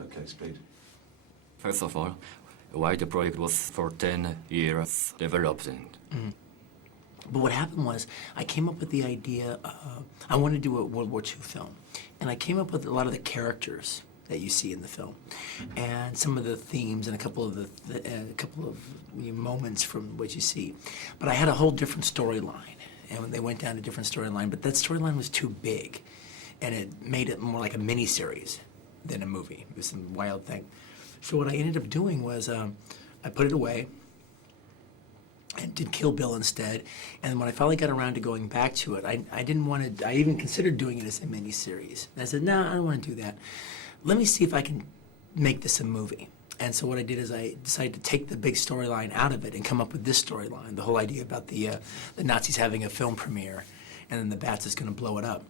Okay, Speed. First of all, why the project was for 10 years developing. But what happened was, I came up with the idea, I wanted to do a World War II film. And I came up with a lot of the characters that you see in the film, and some of the themes, and a couple of moments from what you see. But I had a whole different storyline, and they went down a different storyline, but that storyline was too big, and it made it more like a mini-series than a movie. It was some wild thing. So what I ended up doing was, I put it away, and did Kill Bill instead. And when I finally got around to going back to it, I didn't want to, I even considered doing it as a mini-series. And I said, no, I don't want to do that. Let me see if I can make this a movie. And so what I did is I decided to take the big storyline out of it and come up with this storyline, the whole idea about the Nazis having a film premiere, and then the bats is going to blow it up.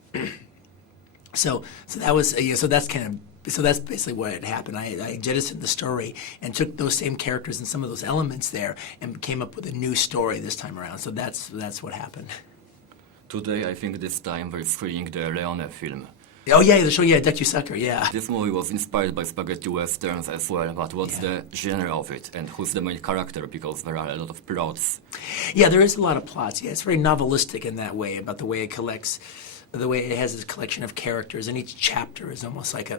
So that was, so that's kind of, so that's basically what had happened. I jettisoned the story and took those same characters and some of those elements there and came up with a new story this time around. So that's what happened. Today, I think this time we're screening the Leone film. Oh yeah, the show, yeah, Dutchy Sucker, yeah. This movie was inspired by spaghetti westerns as well, but what's the genre of it, and who's the main character, because there are a lot of plots. Yeah, there is a lot of plots, yeah. It's very novelistic in that way, about the way it collects, the way it has this collection of characters, and each chapter is almost like a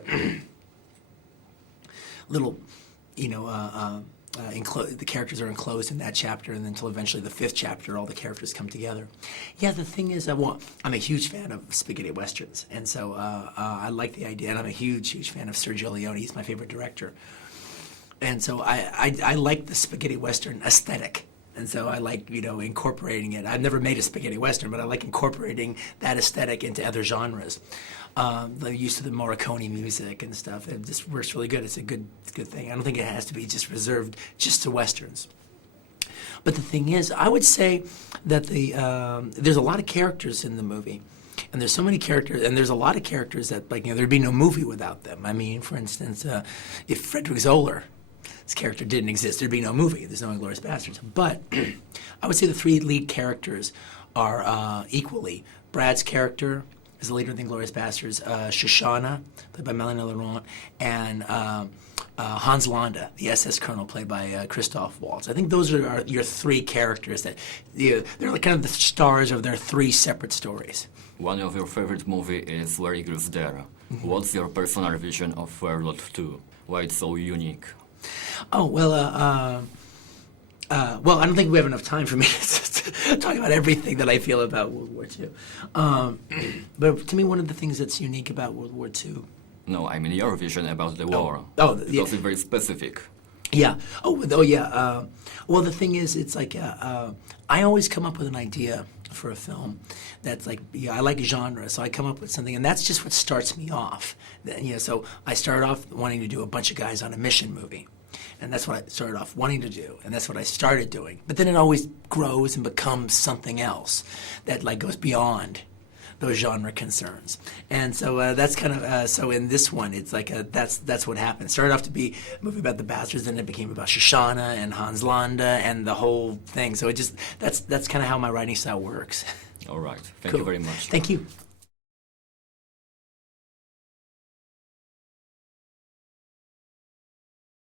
little, you know, the characters are enclosed in that chapter, and then until eventually the fifth chapter, all the characters come together. Yeah, the thing is, well, I'm a huge fan of spaghetti westerns, and so I like the idea, and I'm a huge fan of Sergio Leone. He's my favorite director. And so I like the spaghetti western aesthetic. And so I like, you know, incorporating it. I've never made a spaghetti western, but I like incorporating that aesthetic into other genres. The use of the Morricone music and stuff, it just works really good. It's a good thing. I don't think it has to be just reserved just to westerns. But the thing is, I would say that there's a lot of characters in the movie. And there's so many characters, and there's a lot of characters that, like, you know, there'd be no movie without them. I mean, for instance, if Frederick Zoller, this character didn't exist, there'd be no movie. There's no Inglourious Basterds. But I would say the three lead characters are equally. Brad's character is the leader of the Inglourious Basterds, Shoshana, played by Melanie Laurent, and Hans Landa, the SS colonel, played by Christoph Waltz. I think those are your three characters that, they're like kind of the stars of their three separate stories. One of your favorite movies is Where Eagles Dare. What's your personal vision of World War II? Why it's so unique? Oh, well, well, I don't think we have enough time for me to talk about everything that I feel about World War II. But to me, one of the things that's unique about World War II... No, I mean your vision about the war. Because it's very specific. Yeah. Oh, yeah. Well, the thing is, it's like, I always come up with an idea for a film that's like, I like genre, so I come up with something, and that's just what starts me off. You know, so I started off wanting to do a bunch of guys on a mission movie. And that's what I started off wanting to do, and that's what I started doing. But then it always grows and becomes something else that, like, goes beyond those genre concerns. And so that's kind of, so in this one, it's like, that's what happened. It started off to be a movie about the bastards, then it became about Shoshana and Hans Landa and the whole thing. So it just, that's kind of how my writing style works. All right. Thank you very much. Thank you.